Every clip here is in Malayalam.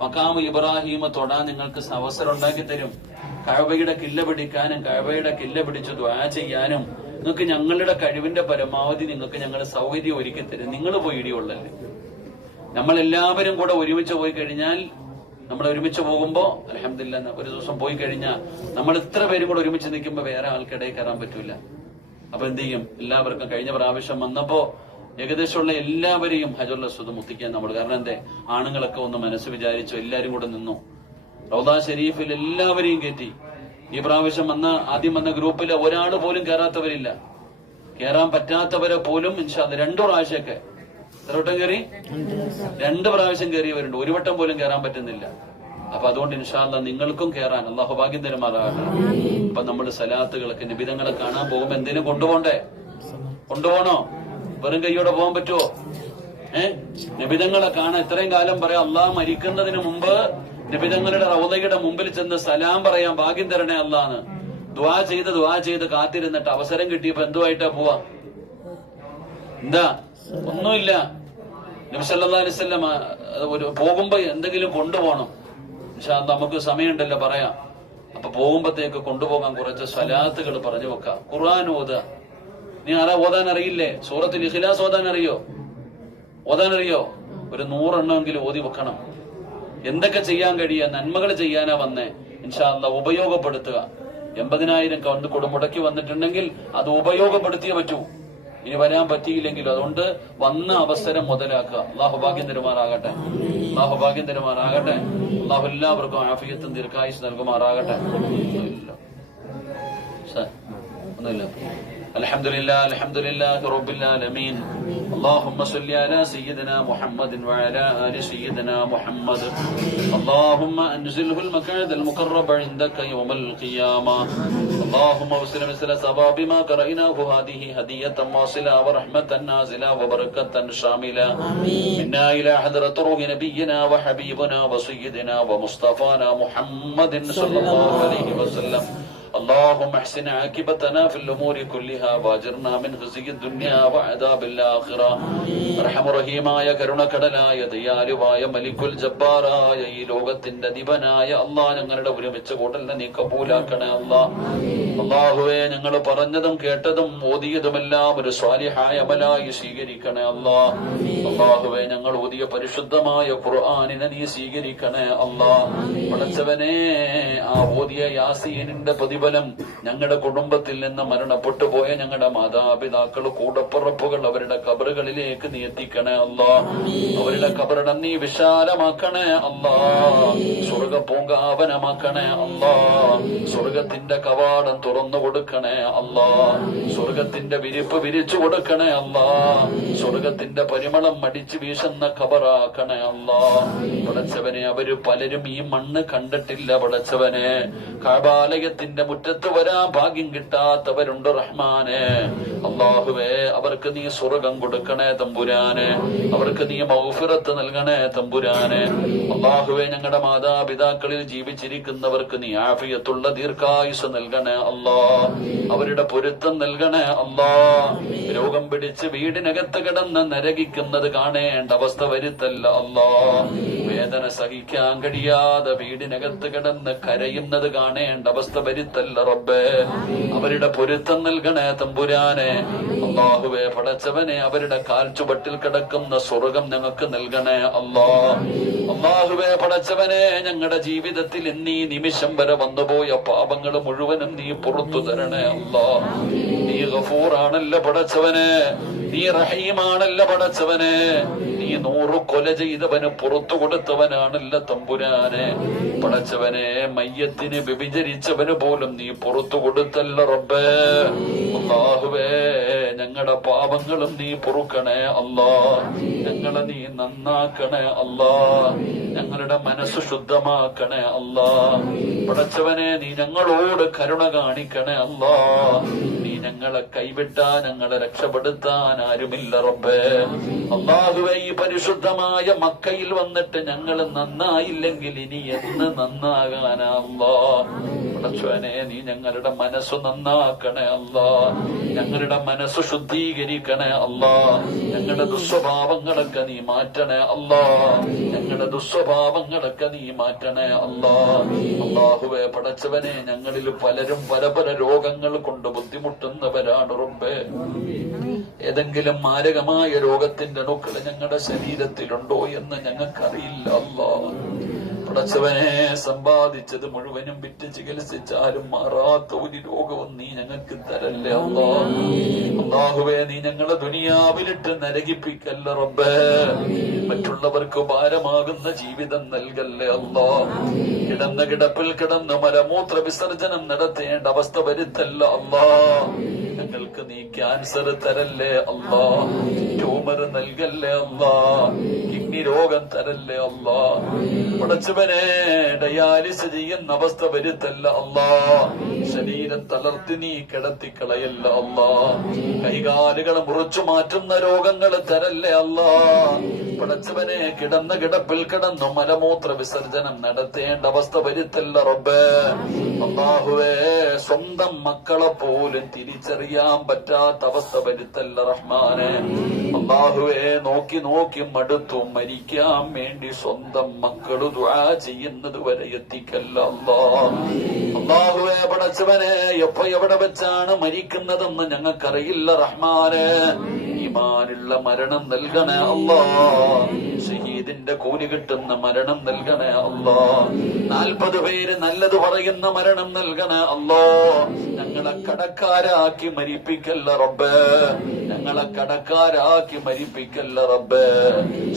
മഖാമു ഇബ്രാഹിം തൊടാൻ നിങ്ങൾക്ക് അവസരം ഉണ്ടാക്കി തരും. കഅബയുടെ കില്ല പിടിക്കാനും കഅബയുടെ കില്ല പിടിച്ച് ദുആ ചെയ്യാനും നിങ്ങൾക്ക് ഞങ്ങളുടെ കഴിവിന്റെ പരമാവധി നിങ്ങൾക്ക് ഞങ്ങൾ സൗകര്യം ഒരുക്കി തരും. നിങ്ങൾ പോയി ഇടിയുള്ളല്ലേ. നമ്മളെല്ലാവരും കൂടെ ഒരുമിച്ച് പോയി കഴിഞ്ഞാൽ, നമ്മൾ ഒരുമിച്ച് പോകുമ്പോ അൽഹംദുലില്ലാഹ് ഒരു ദിവസം പോയി കഴിഞ്ഞാൽ നമ്മൾ ഇത്ര പേരും കൂടെ ഒരുമിച്ച് നിൽക്കുമ്പോ വേറെ ആൾക്കിടയിൽ കയറാൻ പറ്റൂല. അപ്പൊ എന്ത് ചെയ്യും? എല്ലാവർക്കും കഴിഞ്ഞ പ്രാവശ്യം വന്നപ്പോ ഏകദേശമുള്ള എല്ലാവരെയും ഹജറുൽ അസ്വദ് മുത്തിക്കാൻ നമ്മൾ, കാരണം എന്തേ, ആണുങ്ങളൊക്കെ ഒന്ന് മനസ്സ് വിചാരിച്ചു എല്ലാരും കൂടെ നിന്നു. റൗദാ ഷരീഫിൽ എല്ലാവരെയും കയറ്റി. ഈ പ്രാവശ്യം ആദ്യം വന്ന ഗ്രൂപ്പിൽ ഒരാൾ പോലും കയറാത്തവരില്ല. കയറാൻ പറ്റാത്തവരെ പോലും ഇൻഷാ അല്ലാഹ് 2 പ്രാവശ്യമൊക്കെ എത്ര വട്ടം കയറി? 2 പ്രാവശ്യം കയറിയവരുണ്ട്. ഒരു വട്ടം പോലും കയറാൻ പറ്റുന്നില്ല. അപ്പൊ അതുകൊണ്ട് ഇൻഷാ അല്ലാഹ് നിങ്ങൾക്കും കയറാൻ അല്ലാഹു ഭാഗ്യം തരുമാറാകട്ടെ. അപ്പൊ നമ്മൾ സലാത്തുകളൊക്കെ നിബിധങ്ങളെ കാണാൻ പോകുമ്പോ എന്തിനും കൊണ്ടുപോണ്ടേ? കൊണ്ടുപോകണോ? വെറും കൈയോടെ പോകാൻ പറ്റുമോ? നിബിധങ്ങളെ കാണാൻ ഇത്രയും കാലം പറയാം, അള്ളാഹ് മരിക്കുന്നതിന് മുമ്പ് നിബിധങ്ങളുടെ റൗദയുടെ മുമ്പിൽ ചെന്ന് സലാം പറയാൻ ഭാഗ്യം തരണേ അല്ലാന്ന് ദുആ ചെയ്ത് കാത്തിരുന്നിട്ട് അവസരം കിട്ടിയപ്പോ എന്തുമായിട്ടാ പോവാ? എന്താ? ഒന്നുമില്ല. നബി സല്ലല്ലാഹു അലൈഹി വസല്ലം പോകുമ്പോ എന്തെങ്കിലും കൊണ്ടുപോകണം. ഇൻഷാ അല്ലാഹ് നമുക്ക് സമയമുണ്ടല്ലോ പറയാം. അപ്പൊ പോകുമ്പോഴത്തേക്ക് കൊണ്ടുപോകാൻ കുറച്ച് സ്വലാത്തുകൾ പറഞ്ഞു വെക്കാം. ഖുർആൻ ഓതുക. നീ ആരാ ഓതാൻ അറിയില്ലേ? സൂറത്തുൽ ഇഖ്ലാസ് ഓതാൻ അറിയോ? ഒരു 100 എണ്ണമെങ്കിലും ഓതി വെക്കണം. എന്തൊക്കെ ചെയ്യാൻ കഴിയുക? നന്മകൾ ചെയ്യാനാ വന്നേ. ഇൻഷാ അല്ലാഹ് ഉപയോഗപ്പെടുത്തുക. 80,000 കൊണ്ട് മുടക്കി വന്നിട്ടുണ്ടെങ്കിൽ അത് ഉപയോഗപ്പെടുത്തിയേ പറ്റൂ. ഇനി വരാൻ പറ്റിയില്ലെങ്കിലും അതുകൊണ്ട് വന്ന അവസരം മുതലാക്കുക. അല്ലാഹു ഭാഗ്യം തരുമാറാകട്ടെ. അല്ലാഹു എല്ലാവർക്കും ആഫിയത്തും ദീർഘായുസ് നൽകുമാറാകട്ടെ. ഒന്നുമില്ല. الحمد لله رب العالمين. اللهم صل على سيدنا محمد وعلى آل سيدنا محمد. اللهم أنزله المقعد المقرب عندك يوم القيامة. اللهم وصل مثل ثواب ما قرأناه هذه هدية واصلة ورحمة نازلة وبركة شاملة منا إلى حضرة روح نبينا وحبيبنا وسيدنا ومصطفانا محمد صلى الله عليه وسلم. اللهم احسن عاقبتنا في الامور كلها واجرنا من خزي الدنيا وعذاب الاخره. അർഹമ റഹീമായ കരുണക്കടലായ ദയാലുവായ മലിക്കുൽ ജബ്ബാറായ ഈ ലോകത്തിന്റെ അധിപനായ അല്ലാഹ്, ഞങ്ങളുടെ ഒരുമിച്ച് കൂടലിനെ നീ കബൂലാക്കണേ അല്ലാഹ്. അല്ലാഹുവേ, ഞങ്ങൾ പറഞ്ഞതും കേട്ടതും ഓതിയതുമെല്ലാം ഒരു സ്വാലിഹായ അമലായി സ്വീകരിക്കണേ അല്ലാഹ്. അല്ലാഹുവേ, ഞങ്ങൾ ഓതിയ പരിശുദ്ധമായ ഖുർആനിനെ നീ സ്വീകരിക്കണേ അല്ലാഹ്. പടച്ചവനെ, ആ ഓതിയ യാസീനിന്റെ പ്രതിഫലം ഞങ്ങളുടെ കുടുംബത്തിൽ നിന്ന് മരണപ്പെട്ടു പോയ ഞങ്ങളുടെ മാതാപിതാക്കൾ, കൂടപ്പുറപ്പുകൾ, അവരുടെ കബറുകളിലേക്ക് നീ എത്തിക്കണേ അല്ലാഹ്. അവരുടെ കബറിടം നീ വിശാലമാക്കണേ അല്ലാഹ്. സ്വർഗ പൂങ്കാവനമാക്കണേ അല്ലാഹ്. സ്വർഗത്തിന്റെ കവാടം തുറന്നു കൊടുക്കണേ അല്ലാഹ്. സ്വർഗത്തിന്റെ വിരിപ്പ് വിരിച്ചു കൊടുക്കണേ അല്ലാഹ്. സ്വർഗത്തിന്റെ പരിമളം മടിച്ചു വീശുന്ന ഖബറാക്കണേ അല്ലാഹ്. പടച്ചവനെ, അവര് പലരും ഈ മണ്ണ് കണ്ടിട്ടില്ല. പടച്ചവനെ, കഅബാലയത്തിന്റെ മുറ്റത്ത് വരാൻ ഭാഗ്യം കിട്ടാത്തവരുണ്ട് റഹ്മാനെ. അല്ലാഹുവേ, അവർക്ക് നീ സ്വർഗം കൊടുക്കണേ തമ്പുരാനെ. അവർക്ക് നീ മഗ്ഫിറത്ത് നൽകണേ തമ്പുരാനെ. അല്ലാഹുവേ, ഞങ്ങളുടെ മാതാപിതാക്കളിൽ ജീവിച്ചിരിക്കുന്നവർക്ക് നീ ആഫിയത്തുള്ള ദീർഘായുസ് നൽകണേ അല്ലാഹ്. അവരുടെ പൊരുത്തം നൽകണേ അല്ലാഹ്. രോഗം പിടിച്ച് വീടിനകത്ത് കിടന്ന് നരകിക്കുന്നത് കാണേണ്ട അവസ്ഥ വരുത്തല്ല അല്ലാഹ്. വേദന സഹിക്കാൻ കഴിയാതെ വീടിനകത്ത് കിടന്ന് കരയുന്നത് കാണേണ്ട അവസ്ഥ വരുത്തല്ല റബ്ബേ. അവരുടെ പൊരുത്തം നൽകണേ തമ്പുരാനെ. അല്ലാഹുവേ, പടച്ചവനെ, അവരുടെ കാൽച്ചുവട്ടിൽ കിടക്കുന്ന സ്വർഗം ഞങ്ങൾക്ക് നൽകണേ അല്ലാഹ്. അല്ലാഹുവേ, പടച്ചവനെ, ഞങ്ങളുടെ ജീവിതത്തിൽ ഇന്നീ നിമിഷം വരെ വന്നുപോയ പാപങ്ങൾ മുഴുവനും നീ പുറത്തു തരണേ അല്ലാഹ്. നീ ഗഫൂറാണല്ലോ പടച്ചവനെ, നീ റഹീമാണല്ലോ പടച്ചവനെ. നീ 100 കൊല ചെയ്തവന് പുറത്തു കൊടുത്തവനാണല്ലോ തമ്പുരാനെ. പടച്ചവനെ, മയ്യത്തിന് വ്യഭിചരിച്ചവന് പോലും നീ പുറത്തു കൊടുത്തല്ല റബ്ബേ. അല്ലാഹുവേ, ഞങ്ങളുടെ പാപങ്ങളും നീ പൊറുക്കണേ അല്ലാഹ്. ഞങ്ങളെ നീ നന്നാക്കണേ അല്ലാഹ്. ഞങ്ങളുടെ മനസ്സ് ശുദ്ധമാക്കണേ അല്ലാഹ്. പടച്ചവനെ, നീ ഞങ്ങളോട് കരുണ കാണിക്കണേ അല്ലാഹ്. നീ ഞങ്ങളെ കൈവിട്ടാ ഞങ്ങളെ രക്ഷപ്പെടുത്താൻ ആരുമില്ല റബ്ബേ. അല്ലാഹുവേ, ഈ പരിശുദ്ധമായ മക്കയിൽ വന്നിട്ട് ഞങ്ങൾ നന്നായില്ലെങ്കിൽ ഇനി എന്ന് നന്നാകാനാ അല്ലാഹ്. പടച്ചവനെ, നീ ഞങ്ങളുടെ മനസ്സ് നന്നാക്കണേ അല്ലാഹ്. ഞങ്ങളുടെ മനസ്സ് ശുദ്ധീകരിക്കണേ അല്ലാഹ്. ഞങ്ങളുടെ ദുസ്വഭാവങ്ങളൊക്കെ നീ മാറ്റണേ അല്ലാഹ്. ഞങ്ങളുടെ ദുസ്വഭാവ പാപങ്ങളൊക്കെ നീ മാറ്റണേ അല്ലാ. അല്ലാഹുവേ പടച്ചവനെ, ഞങ്ങളിൽ പലരും പല പല രോഗങ്ങൾ കൊണ്ട് ബുദ്ധിമുട്ടുന്നവരാണ് റബ്ബേ. ഏതെങ്കിലും മാരകമായ രോഗത്തിന്റെ അണുക്കൾ ഞങ്ങളുടെ ശരീരത്തിലുണ്ടോ എന്ന് ഞങ്ങൾക്കറിയില്ല അല്ലാ. പടച്ചവനെ, സമ്പാദിച്ചത് മുഴുവനും വിറ്റ് ചികിത്സിച്ചാലും മാറാത്ത ഒരു രോഗവും നീ ഞങ്ങൾക്ക് തരല്ലേ അല്ലാ. അല്ലാഹുവേ, നീ ഞങ്ങളെ ദുനിയാവിലിട്ട് നരകിപ്പിക്കല്ല റബ്ബേ. മറ്റുള്ളവർക്ക് ഭാരമാകുന്ന ജീവിതം നൽകല്ലേ അല്ലാ. കിടന്ന കിടപ്പിൽ കിടന്ന് മലമൂത്ര വിസർജനം നടത്തേണ്ട അവസ്ഥ വരുത്തല്ല അല്ലാ. ഞങ്ങൾക്ക് നീ ക്യാൻസർ തരല്ലേ അല്ലാ. ട്യൂമർ നൽകല്ലേ അല്ലാ. കിഡ്നി രോഗം തരല്ലേ അല്ലാ. പടച്ചവനെ, ഡയാലിസ് ചെയ്യുന്ന അവസ്ഥ വരുത്തല്ല അല്ലാ. ശരീരം തളർത്തി നീ കിടത്തിക്കളയല്ല അല്ലാ. കൈകാലുകൾ മുറിച്ചു മാറ്റുന്ന രോഗങ്ങൾ തരല്ലേ അല്ലാ. പടച്ചവനെ, കിടന്ന കിടപ്പിൽ കിടന്നു മലമൂത്ര വിസർജനം നടത്തേണ്ട അവസ്ഥ വരുത്തല്ല റബ്ബേ. അല്ലാഹുവേ, സ്വന്തം മക്കളെ പോലും തിരിച്ചറിയാൻ പറ്റാത്ത അവസ്ഥ വരുത്തല്ല റഹ്മാനെ. അല്ലാഹുവേ, നോക്കി നോക്കി മടുത്തു മരിക്കാൻ വേണ്ടി സ്വന്തം മക്കള് ദുആ ചെയ്യുന്നത് വരെ എത്തിക്കല്ല അല്ലാ. അല്ലാഹുവേ പടച്ചവനെ, എപ്പോ എവിടെ വെച്ചാണ് മരിക്കുന്നതെന്ന് ഞങ്ങൾക്കറിയില്ല റഹ്മാനെ. ഈമാനുള്ള മരണം നൽകണേ അല്ലാ. ഷഹീദിന്റെ കൂലി കിട്ടുന്ന മരണം നൽകണേ അല്ലാ. 40 പേര് നല്ലത് പറയുന്ന മരണം നൽകണേ അല്ലാ. ഞങ്ങളെ കടക്കാരാക്കി മരിപ്പിക്കല്ല റബ്ബേ. ഞങ്ങളെ കടക്കാരാക്കി മരിപ്പിക്കല്ല റബ്ബേ.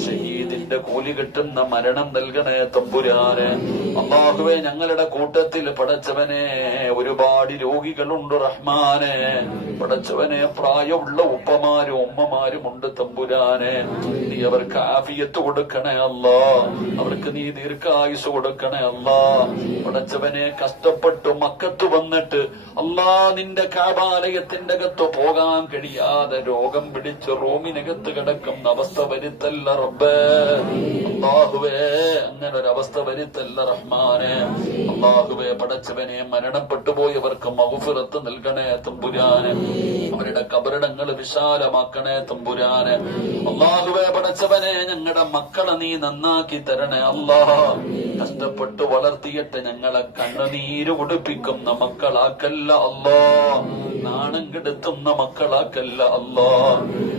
ഷഹീദിന്റെ കൂലി കിട്ടുന്ന മരണം നൽകണേ തമ്പുരാനെ. അല്ലാഹുവേ, ഞങ്ങളുടെ കൂട്ടത്തിൽ പടച്ചവനെ ഒരുപാട് രോഗികളുണ്ട് റഹ്മാനെ. പടച്ചവനെ, പ്രായമുള്ള ഉപ്പമാരും ഉമ്മമാരും ഉണ്ട് തമ്പുരാനെ. നീ അവർക്ക് ആഫിയത്ത് കൊടുക്കണേ അല്ലാ. അവർക്ക് നീ ദീർഘായുസ് കൊടുക്കണേ അല്ലാ. പടച്ചവനെ, കഷ്ടപ്പെട്ടു മക്കത്ത് വന്നിട്ട് അല്ലാ നിന്റെ കഅബാലയത്തിന്റെ അകത്ത് പോകാൻ കഴിയാതെ രോഗം പിടിച്ച് റൂമിനകത്ത് കിടക്കുന്ന അവസ്ഥ വരുത്തല്ല റബ്ബേ. അല്ലാഹുവേ, അങ്ങനെ ഒരു അവസ്ഥ വരുത്തല്ല റഹ്മാനെ. അല്ലാഹുവേ പടച്ചവനെ, മരണപ്പെട്ടു പോയവർക്ക് മഗ്ഫിറത്ത് നൽകണേ തമ്പുരാനെ. അവരുടെ കബറിടങ്ങൾ വിശാലമാക്കണേ തമ്പുരാനെ. അല്ലാഹുവേ പടച്ചവനെ, ഞങ്ങളുടെ മക്കളെ നീ നന്നാക്കി തരണേ അല്ലാ. കഷ്ടപ്പെട്ട് വളർത്തിയിട്ട് ഞങ്ങളെ കണ്ണുനീര് കുടിപ്പിക്കുന്ന മക്കളാക്കല്ല അല്ലാ. നാണം കെടുത്തുന്ന മക്കളാക്കല്ല അല്ലാ.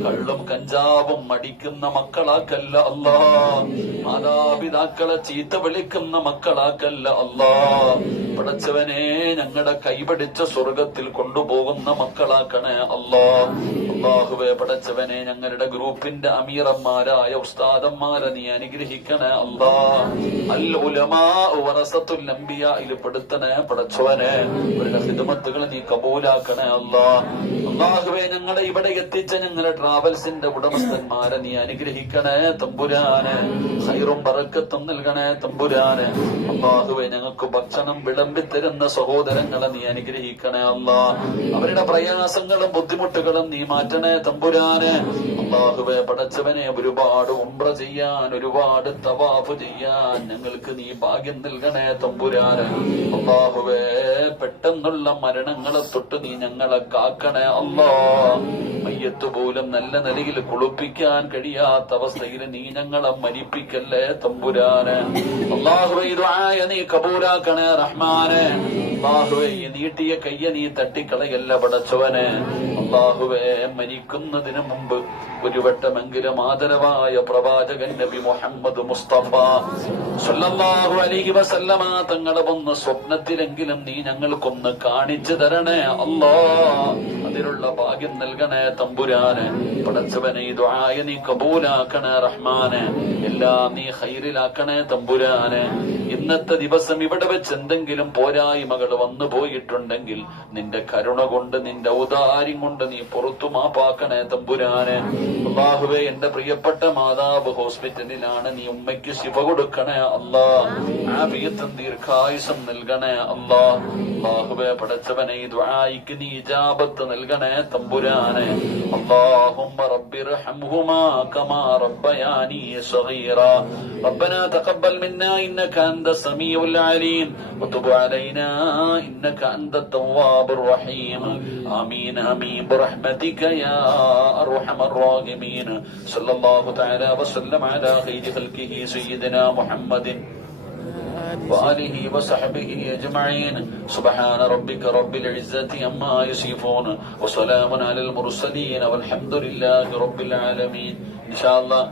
കള്ളും കഞ്ചാവും മടിക്കുന്ന മക്കളാക്കല്ല അല്ലാ. മാതാപിതാക്കളെ ചീത്ത വിളിക്കുന്ന മക്കളാക്കല്ല അല്ലാ. പടച്ചവനെ, ഞങ്ങളുടെ കൈപിടിച്ച സ്വർഗത്തിൽ കൊണ്ടുപോകുന്ന മക്കളാക്കണേ അല്ലാ. അല്ലാഹുവേ പടച്ചവനെ, ഞങ്ങളുടെ ഗ്രൂപ്പിന്റെ അമീറന്മാരായ ഉസ്താദന്മാരെ നീ അനുഗ്രഹിക്കണേ അല്ലാ. അൽ ഉലമാ വറസത്തുൽ അംബിയായിൽ പെടുത്തണേ പടച്ചവനെ. അവരുടെ ഖിദ്മത്തുകൾ നീ കബൂലാക്കണേ അല്ലാ. അല്ലാഹുവേ, ഞങ്ങളെ ഇവിടെ എത്തിച്ച ഞങ്ങളുടെ ട്രാവൽസിന്റെ ഉടമസ്ഥന്മാരെ നീ അനുഗ്രഹിക്കണേ തമ്പുരാനെ. ഖൈറും ബറക്കത്തും നൽകണേ തമ്പുരാനെ. അല്ലാഹുവേ, ഞങ്ങൾക്ക് ഭക്ഷണം വിളമ്പിത്തരുന്ന സഹോദരങ്ങളെ നീ അനുഗ്രഹിക്കണേ അല്ലാ. അവരുടെ പ്രയാസങ്ങളും ബുദ്ധിമുട്ടുകളും നീ മാറ്റണേ തമ്പുരാനെ. അല്ലാഹുവേ പടച്ചവനെ, ഒരുപാട് ഉംറ ചെയ്യാൻ, ഒരുപാട് തവാഫ് ചെയ്യാൻ ഞങ്ങൾക്ക് നീ ഭാഗ്യം നൽകണേ തമ്പുരാനെ. അല്ലാഹുവേ, പെട്ടെന്നുള്ള മരണങ്ങളെ തൊട്ട് നീ ഞങ്ങളെ കാക്കണേ അല്ലാ. മയ്യത്ത് പോലും നല്ല നിലയിൽ കുളിപ്പിക്കാൻ കഴിയാത്ത അവസ്ഥയിൽ നീ ഞങ്ങളെ മരിപ്പിക്കല്ലേ തമ്പുരാനെ. അല്ലാഹുവേ, ദുആയ നീ കബൂലാക്കണേ റഹ്മാനെ. അല്ലാഹുവേ, നീട്ടിയ കയ്യ നീ തട്ടിക്കളയല്ല പടച്ചവനെ. അല്ലാഹുവേ, മരിക്കുന്നതിന് മുമ്പ് ഒരു വട്ടമെങ്കിലും ആദരവായ പ്രവാചകൻ നബി മുഹമ്മദ് മുസ്തഫ സല്ലല്ലാഹു അലൈഹി വസല്ലമ തങ്ങളെ ഒന്ന് സ്വപ്നത്തിലെങ്കിലും നീ ഞങ്ങൾക്കൊന്ന് കാണിച്ചു തരണേ അല്ലാ. അതിനുള്ള ഭാഗ്യം നൽകണേ തമ്പുരാനെ. പടച്ചവനെ, ഈ ദുആയ നീ കബൂലാക്കണേ റഹ്മാനെ. എല്ലാം നീ ഖൈറിലാക്കണേ തമ്പുരാനെ. ഇന്നത്തെ ദിവസം ഇവിടെ വെച്ച് എന്തെങ്കിലും പോരായ്മകൾ വന്നു പോയിട്ടുണ്ടെങ്കിൽ നിന്റെ കരുണ കൊണ്ട്, നിന്റെ ഔദാര്യം കൊണ്ട് നീ പുറത്തു മാപ്പാക്കണേ തമ്പുരാനെ. അല്ലാഹുവേ, എന്റെ പ്രിയപ്പെട്ട മാതാവ് ഹോസ്പിറ്റലിലാണ്. നീ ഉമ്മയ്ക്ക് ശിഫ കൊടുക്കണേ അല്ലാ. ആഫിയത്തും ദീർഘായുസും നൽകണേ അല്ലാ. അല്ലാഹുവേ പടച്ചവനെ, ഈ ദുആയിക്ക് നീ ഇജാബത്ത് നൽകണേ തമ്പുരാനെ. അല്ലാഹുമ്മ റബ്ബിർഹംഹുമാ കമാ റബ്ബയാനി സഗീറാ. റബ്ബനാ തഖബ്ബൽ മിന്നാ ഇന്നക അൻത സമീഉൽ അലീം വതുബ് അലൈനാ ഇന്നക അൻത തവ്വാബുർ റഹീം. ആമീൻ ആമീൻ ബിറഹ്മതിക يا أرحم الراحمين. صلى الله تعالى وسلم على خير خلقه سيدنا محمد وآله وصحبه أجمعين. سبحان ربك رب العزة عما يصفون وسلام على المرسلين والحمد لله رب العالمين. إن شاء الله